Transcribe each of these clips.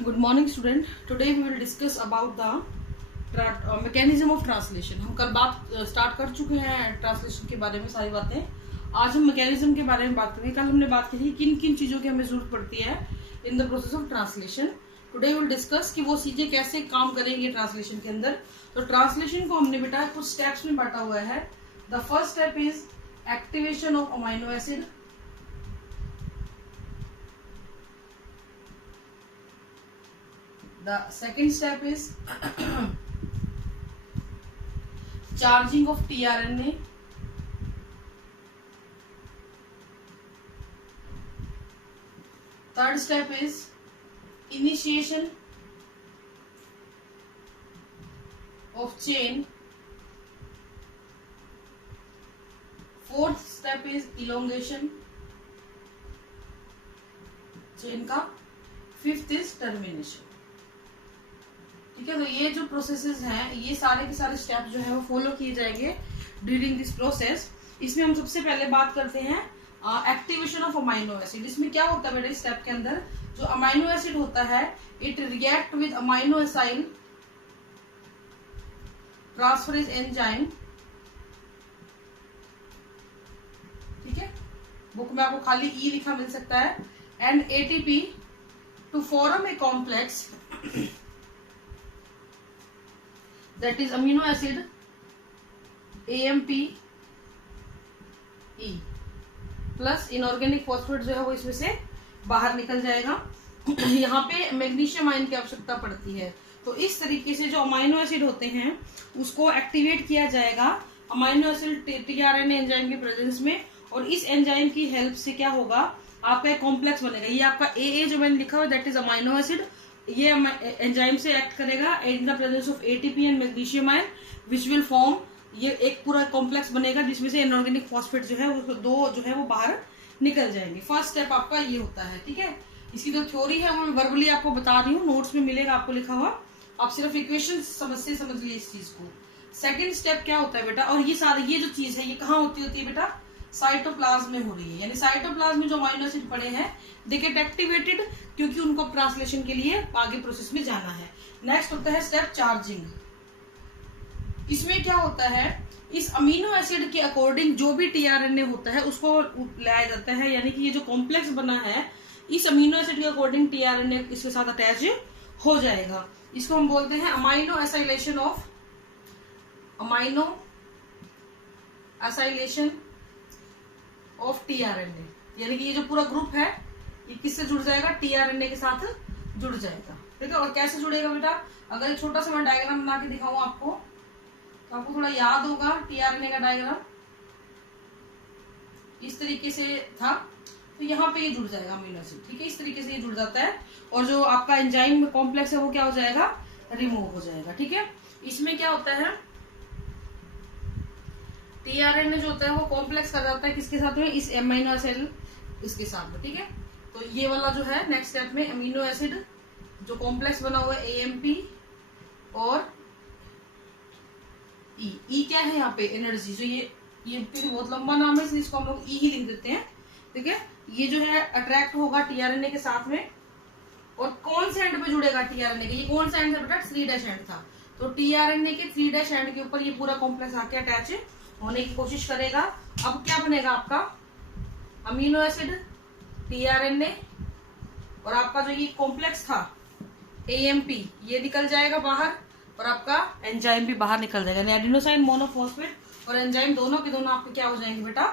Good morning, student. Today we will discuss about the mechanism of translation. हम कल बात start कर चुके हैं ट्रांसलेशन के बारे में सारी बातें. आज हम मैकेनिज्म के बारे में बात करेंगे. कल हमने बात की थी किन किन चीजों की हमें जरूरत पड़ती है in the process of translation. Today will discuss कि वो चीजें कैसे काम करेंगे ट्रांसलेशन के अंदर. तो ट्रांसलेशन को हमने बेटा कुछ स्टेप्स में बांटा हुआ है. The first step is activation of amino acid. The second step is charging of tRNA. Third step is initiation of chain. Fourth step is elongation chain का. Fifth is termination. ठीक है. तो ये जो प्रोसेसेस हैं ये सारे के सारे स्टेप जो है वो फॉलो किए जाएंगे ड्यूरिंग दिस प्रोसेस. इसमें हम सबसे पहले बात करते हैं एक्टिवेशन ऑफ अमाइनो एसिड. इसमें क्या होता है बेटा इस स्टेप के अंदर जो अमाइनो एसिड होता है it react with amino acyl transferase enzyme. ठीक है. बुक में आपको खाली ई लिखा मिल सकता है. And ATP to form a complex that is amino acid AMPE plus inorganic phosphate जो है वो इसमें से बाहर निकल जाएगा. यहाँ पे मैग्नीशियम आयन की आवश्यकता पड़ती है. तो इस तरीके से जो अमाइनो एसिड होते हैं उसको एक्टिवेट किया जाएगा अमाइनो एसिड tRNA एंजाइम के प्रेजेंस में. और इस एंजाइम की हेल्प से क्या होगा आपका एक कॉम्प्लेक्स बनेगा. ये आपका AA जो मैंने लिखा हुआ दैट इज अमाइनो एसिड. ये एंजाइम से एक्ट करेगा in the presence of ATP and magnesium ion which will form. ये एक पूरा कॉम्प्लेक्स बनेगा जिसमें से इनऑर्गेनिक फॉस्फेट जो है वो दो जो है वो बाहर निकल जाएंगे. फर्स्ट स्टेप आपका ये होता है. ठीक है. इसकी जो थ्योरी है वो मैं वर्बली आपको बता रही हूँ. नोट्स में मिलेगा आपको लिखा हुआ. आप सिर्फ इक्वेशन समझ लीजिए इस चीज को. सेकेंड स्टेप क्या होता है बेटा और ये सारी ये जो चीज है ये कहाँ होती है बेटा साइटोप्लाज्म में हो रही है. यानी साइटोप्लाज्म में जो अमाइनो एसिड पड़े हैं दे गेट एक्टिवेटेड क्योंकि उनको ट्रांसलेशन के लिए आगे प्रोसेस में जाना है. नेक्स्ट होता है स्टेप चार्जिंग. इसमें क्या होता है इस अमीनो एसिड के अकॉर्डिंग जो भी tRNA होता है उसको लाया जाता है. यानी कि ये जो कॉम्प्लेक्स बना है इस अमीनो एसिड के अकॉर्डिंग tRNA इसके साथ अटैच हो जाएगा. इसको हम बोलते हैं अमाइनो एसाइलेशन ऑफ tRNA. यानी कि ये जो पूरा ग्रुप है ये किससे जुड़ जाएगा tRNA के साथ जुड़ जाएगा. ठीक है. और कैसे जुड़ेगा बेटा अगर एक छोटा सा मैं डायग्राम बना के दिखाऊं आपको तो आपको थोड़ा याद होगा. tRNA का डायग्राम इस तरीके से था. तो यहाँ पे ये जुड़ जाएगा अमीनो एसिड. ठीक है. इस तरीके से ये जुड़ जाता है और जो आपका एंजाइम कॉम्प्लेक्स है वो क्या हो जाएगा रिमूव हो जाएगा. ठीक है. इसमें क्या होता है tRNA जो होता है वो कॉम्प्लेक्स कर जाता है किसके साथ में इस अमीनो एसिड इसके साथ में. ठीक है. तो ये वाला जो है नेक्स्ट स्टेप में अमीनो एसिड जो कॉम्प्लेक्स बना हुआ है AMP और E क्या है यहाँ पे एनर्जी. जो ये बहुत लंबा नाम है इसलिए इसको हम लोग E ही लिख देते हैं. ठीक है. ये जो है अट्रैक्ट होगा tRNA के साथ में और कौन से एंड पे जुड़ेगा tRNA के. ये कौन सा एंड था बेटा 3' एंड था. तो tRNA के 3' एंड के ऊपर ये पूरा कॉम्प्लेक्स आके अटैच होने की कोशिश करेगा. अब क्या बनेगा आपका अमीनो एसिड tRNA और आपका जो ये कॉम्प्लेक्स था AMP ये निकल जाएगा बाहर और आपका एंजाइम भी बाहर निकल जाएगा. एडिनोसाइन मोनोफॉस्फेट और एंजाइम दोनों के दोनों आपके क्या हो जाएंगे बेटा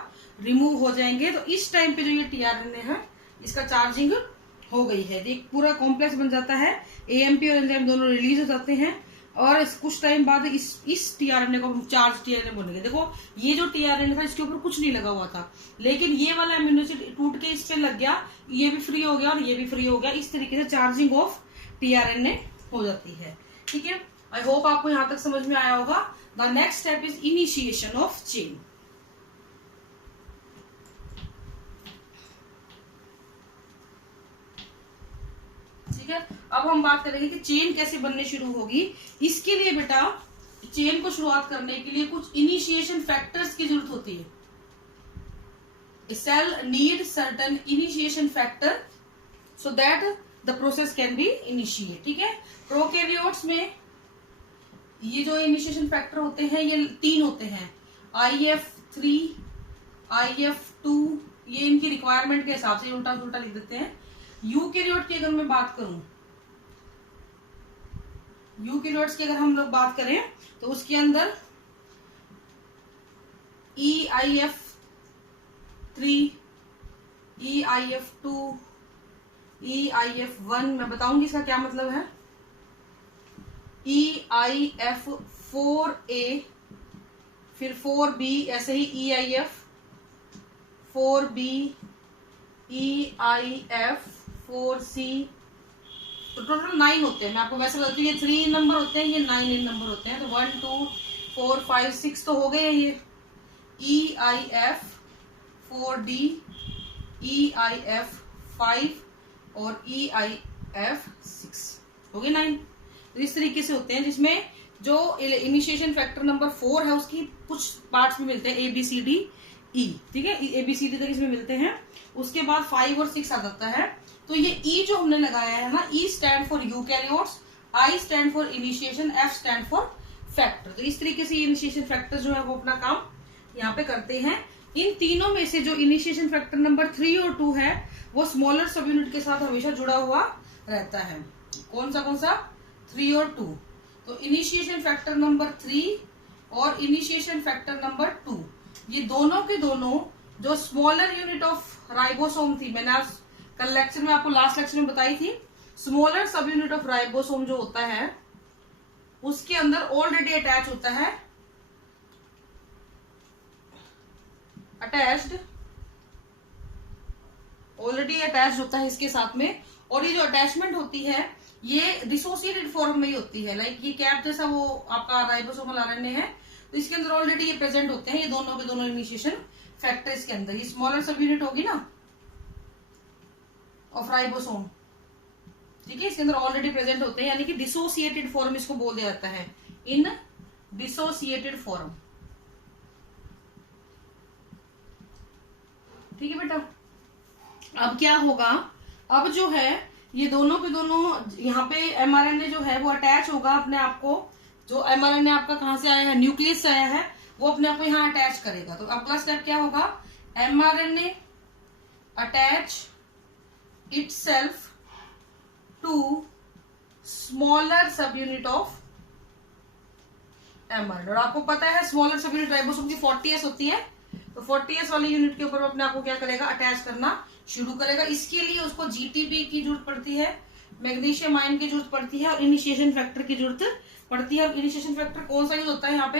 रिमूव हो जाएंगे. तो इस टाइम पे जो ये tRNA है इसका चार्जिंग हो गई है. एक पूरा कॉम्प्लेक्स बन जाता है. AMP और एंजाइम दोनों रिलीज हो जाते हैं और कुछ टाइम बाद इस tRNA को हम चार्ज tRNA बोलेंगे. देखो ये जो tRNA था इसके ऊपर कुछ नहीं लगा हुआ था लेकिन ये वाला अमीनो एसिड टूट के इस पे लग गया. ये भी फ्री हो गया और ये भी फ्री हो गया. इस तरीके से चार्जिंग ऑफ tRNA हो जाती है. ठीक है. आई होप आपको यहाँ तक समझ में आया होगा. The next step is initiation of chain. ठीक है. अब हम बात करेंगे कि चेन कैसे बनने शुरू होगी. इसके लिए बेटा चेन को शुरुआत करने के लिए कुछ इनिशिएशन फैक्टर्स की जरूरत होती है. A cell need certain initiation factor so that the process can be initiate. ठीक है, प्रोकैरियोट्स में ये जो इनिशिएशन फैक्टर होते हैं ये 3 होते हैं, IF3, IF2, ये इनकी रिक्वायरमेंट के हिसाब से उल्टा उल्टा लिख देते हैं। यूकैरियोट की अगर मैं बात करूं, यूकैरियोट्स की अगर हम लोग बात करें तो उसके अंदर EIF3, EIF2, EIF1, मैं बताऊंगी इसका क्या मतलब है। EIF4A, फिर 4B, ऐसे ही EIF4B, EIF4C, तो टोटल 9 होते हैं। मैं आपको वैसे बताती हूँ, ये 3 नंबर होते हैं, ये 9 नंबर होते हैं। तो 1 2 4 5 6 तो हो गए ये। EIF4D, EIF5 और EIF6 हो गए 9। तो इस तरीके से होते हैं, जिसमें जो इनिशिएशन फैक्टर नंबर 4 है उसकी कुछ पार्ट्स में मिलते हैं ABCDE। ठीक है, ABCD तक इसमें मिलते हैं। उसके बाद 5 और 6 आ जाता है। तो ये E जो हमने लगाया है ना, E stand for eukaryotes, I stand for initiation, F stand for factor. तो इस तरीके से इनिशिएशन फैक्टर जो है वो अपना काम यहाँ पे करते हैं। इन तीनों में से जो इनिशिएशन फैक्टर नंबर 3 और 2 है वो स्मॉलर सब यूनिट के साथ हमेशा जुड़ा हुआ रहता है। कौन सा 3 और 2। तो इनिशिएशन फैक्टर नंबर 3 और इनिशिएशन फैक्टर नंबर 2, ये दोनों के दोनों जो स्मॉलर यूनिट ऑफ राइबोसोम थी, मैंने आज कल लेक्चर में आपको लास्ट लेक्चर में बताई थी, smaller sub unit of ribosome जो होता है उसके अंदर ऑलरेडी अटैच होता है, ऑलरेडी अटैच होता है इसके साथ में। और ये जो अटैचमेंट होती है ये डिसोसिएटेड फॉर्म में ही होती है। लाइक ये कैप जैसा वो आपका राइबोसोमल आरएनए है, तो इसके अंदर ऑलरेडी ये प्रेजेंट होते हैं, ये दोनों के दोनों इनिशिएशन फैक्टर इसके अंदर। ये स्मॉलर सब यूनिट होगी ना ऑफ राइबोसोम, ठीक है, इसके अंदर ऑलरेडी प्रेजेंट होते हैं, यानी कि डिसोसिएटेड फॉर्म इसको बोल दिया जाता है, इन डिसोसिएटेड फॉर्म। ठीक है बेटा, अब क्या होगा, अब जो है ये दोनों के दोनों यहाँ पे एमआरएनए जो है वो अटैच होगा अपने आप को। जो एमआरएनए आपका कहां से आया है, न्यूक्लियस से आया है, वो अपने आप को यहाँ अटैच करेगा। तो अगला स्टेप क्या होगा, mRNA attach itself to smaller sub unit of mRNA. और आपको पता है स्मॉलर सब यूनिट राइबोसोम की 40S होती है, तो 40S वाली यूनिट के ऊपर अपने आप को क्या करेगा, अटैच करना शुरू करेगा। इसके लिए उसको GTP की जरूरत पड़ती है, मैग्नीशियम आयन की जरूरत पड़ती है और इनिशिएशन फैक्टर की जरूरत पड़ती है। और इनिशिएशन फैक्टर कौन सा यूज होता है यहाँ पे,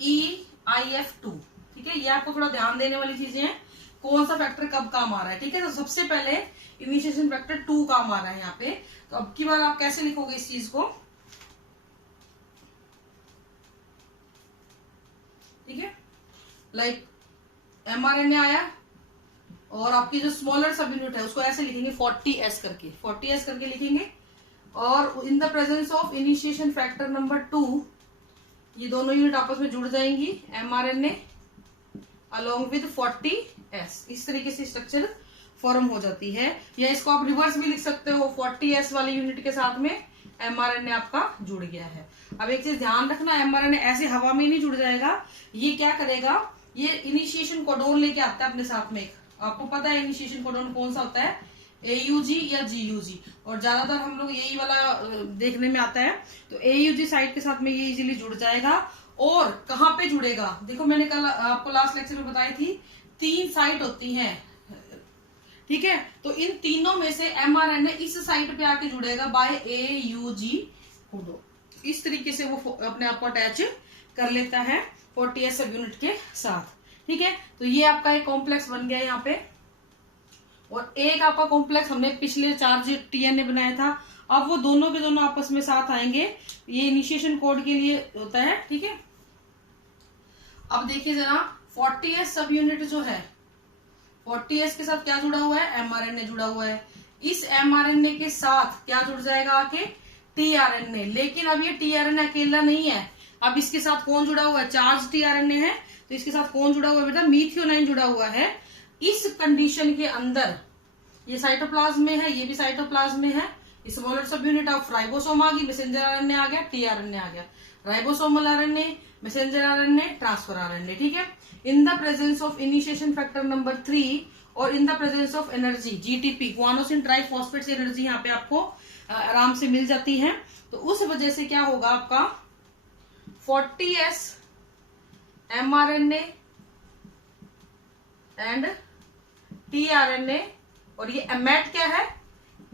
EIF2। ठीक है, ये आपको थोड़ा ध्यान देने वाली चीजें हैं, कौन सा फैक्टर कब काम आ रहा है। ठीक है, तो सबसे पहले इनिशिएशन फैक्टर 2 काम आ रहा है यहाँ पे। तो अब की बार आप कैसे लिखोगे इस चीज को, ठीक है, लाइक एमआरएनए आया और आपकी जो स्मॉलर सब यूनिट है उसको ऐसे लिखेंगे 40S करके, 40S करके लिखेंगे। और in the presence of initiation factor number 2 ये दोनों यूनिट आपस में जुड़ जाएंगी, एमआरएनए अलोंग विद 40S। इस तरीके से स्ट्रक्चर फॉर्म हो जाती है। या इसको आप रिवर्स भी लिख सकते हो, 40S वाली यूनिट के साथ में एमआरएनए आपका जुड़ गया है। अब एक चीज ध्यान रखना, एमआरएनए ऐसे हवा में नहीं जुड़ जाएगा, ये क्या करेगा, ये इनिशिएशन कोडोन लेके आता है अपने साथ में। आपको पता है इनिशिएशन कोडोन कौन सा होता है, AUG या GUG, और ज्यादातर हम लोग यही वाला देखने में आता है। तो AUG साइट के साथ में ये इजीली जुड़ जाएगा। और कहाँ पे जुड़ेगा, देखो मैंने कल आपको लास्ट लेक्चर में बताई थी 3 साइट होती हैं, ठीक है, तो इन तीनों में से एमआरएनए इस साइट पे आके जुड़ेगा बाय AUG कोडोन। इस तरीके से वो अपने आप को अटैच कर लेता है 40S सब यूनिट के साथ। ठीक है, तो ये आपका एक कॉम्प्लेक्स बन गया यहाँ पे। और एक आपका कॉम्प्लेक्स हमने पिछले चार्ज TNA बनाया था, अब वो दोनों के दोनों आपस में साथ आएंगे, ये इनिशिएशन कोड के लिए होता है। ठीक है, अब देखिए जरा 40S सब यूनिट जो है 40S के साथ क्या जुड़ा हुआ है, एमआरएनए जुड़ा हुआ है। इस एमआरएनए के साथ क्या जुड़ जाएगा आके, टीआरएनए। लेकिन अब ये टीआरएनए अकेला नहीं है, अब इसके साथ कौन जुड़ा हुआ है, चार्ज टीआरएनए है, तो इसके साथ कौन जुड़ा हुआ है बेटा, मीथियोनाइन जुड़ा हुआ है। इस कंडीशन के अंदर ये साइटोप्लाज्म में है, ये भी साइटोप्लाज्म में है। Smaller sub unit of ribosome आ गई, मैसेंजर आरएनए आ गया, टीआरएनए आ गया। Ribosomal RNA, messenger RNA, transfer RNA, ठीक है। In the presence of initiation factor number 3 और in the presence of energy GTP, guanosine triphosphate से एनर्जी यहाँ पे आपको आराम से मिल जाती है। तो उस वजह से क्या होगा आपका 40S mRNA एंड tRNA, और ये एमेट क्या है,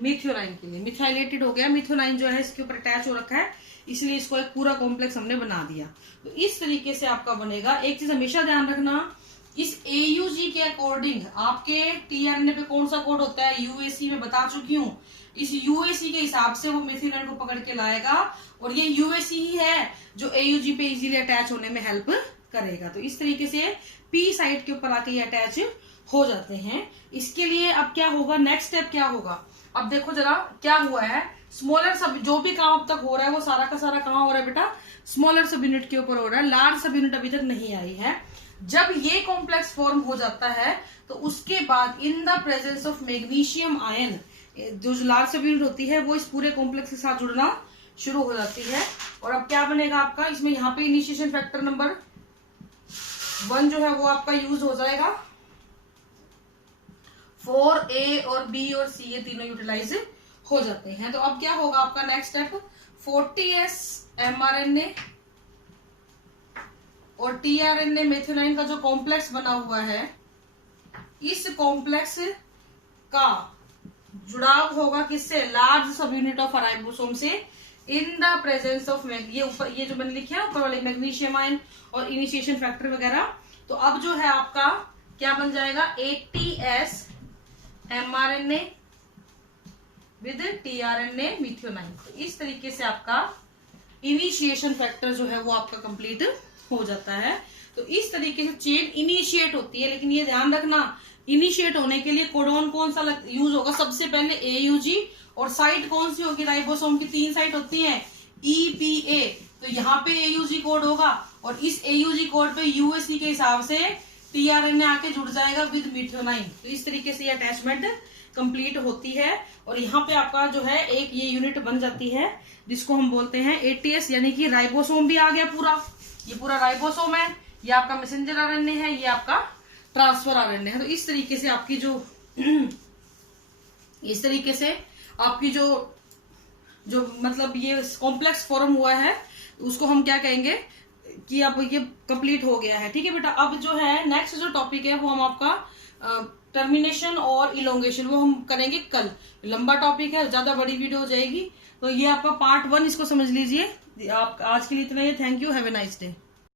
मिथ्योनाइन के लिए मिथाइलेटेड हो गया। मिथ्योनाइन जो है इसके ऊपर अटैच हो रखा है, इसलिए इसको एक पूरा कॉम्प्लेक्स हमने बना दिया। तो इस तरीके से आपका बनेगा। एक चीज हमेशा ध्यान रखना, इस AUG के अकॉर्डिंग आपके टीआरएनए पे कौन सा कोड होता है, UAC में बता चुकी हूँ। इस UAC के हिसाब से वो मिथाइलेट को पकड़ के लाएगा, और ये UAC ही है जो AUG पे इजीली अटैच होने में हेल्प करेगा। तो इस तरीके से P साइट के ऊपर आके ये अटैच हो जाते हैं। इसके लिए अब क्या होगा, नेक्स्ट स्टेप क्या होगा, अब देखो जरा क्या हुआ है। स्मॉलर सब जो भी काम अब तक हो रहा है वो सारा का सारा कहाँ हो रहा है बेटा, स्मॉलर सब यूनिट के ऊपर हो रहा है। लार्ज सब यूनिट अभी तक नहीं आई है। जब ये कॉम्प्लेक्स फॉर्म हो जाता है तो उसके बाद in the presence of magnesium ion, जो लार्ज सब यूनिट होती है वो इस पूरे कॉम्प्लेक्स के साथ जुड़ना शुरू हो जाती है। और अब क्या बनेगा आपका, इसमें यहाँ पे इनिशिएशन फैक्टर नंबर 1 जो है वो आपका यूज हो जाएगा। 4A और B और C ये तीनों यूटिलाइज हो जाते हैं। तो अब क्या होगा आपका नेक्स्ट स्टेप, 40S mRNA और tRNA मेथियोनाइन का जो कॉम्प्लेक्स बना हुआ है, इस कॉम्प्लेक्स का जुड़ाव होगा किससे, लार्ज सब यूनिट ऑफ राइबोसोम से इन द प्रेजेंस ऑफ ये ऊपर ये जो मैंने लिखा है ऊपर वाले मैग्नीशियम आयन और इनिशिएशन फैक्टर वगैरह। तो अब जो है आपका क्या बन जाएगा, 80S mRNA with tRNA methionine. तो इस तरीके से आपका इनिशिएशन फैक्टर जो है वो आपका कंप्लीट हो जाता है। तो इस तरीके से चेन इनिशिएट होती है। लेकिन ये ध्यान रखना, इनिशिएट होने के लिए कोडोन कौन सा यूज होगा, सबसे पहले AUG, और साइट कौन सी होगी, राइबोसोम की 3 साइट होती है, EPA। तो यहाँ पे AUG कोड होगा, और इस AUG कोड पे UAC के हिसाब से tRNA आके जुड़ जाएगा विद मिथ्योनाइन। तो इस तरीके से ये अटैचमेंट कंप्लीट होती है। और यहाँ पे आपका जो है एक ये यूनिट बन जाती है जिसको हम बोलते हैं 80S, यानी कि राइबोसोम भी आ गया पूरा। ये पूरा राइबोसोम है, ये आपका मैसेंजर आरएनए है, ये आपका ट्रांसफर आरएनए है। तो इस तरीके से आपकी जो इस तरीके से आपकी जो मतलब ये कॉम्प्लेक्स फॉर्म हुआ है उसको हम क्या कहेंगे कि अब ये कंप्लीट हो गया है। ठीक है बेटा। अब जो है नेक्स्ट जो टॉपिक है वो हम आपका टर्मिनेशन और इलोंगेशन वो हम करेंगे कल। लंबा टॉपिक है, ज्यादा बड़ी वीडियो हो जाएगी। तो ये आपका पार्ट 1 इसको समझ लीजिए। आप आज के लिए इतना ही। Thank you, have a nice day.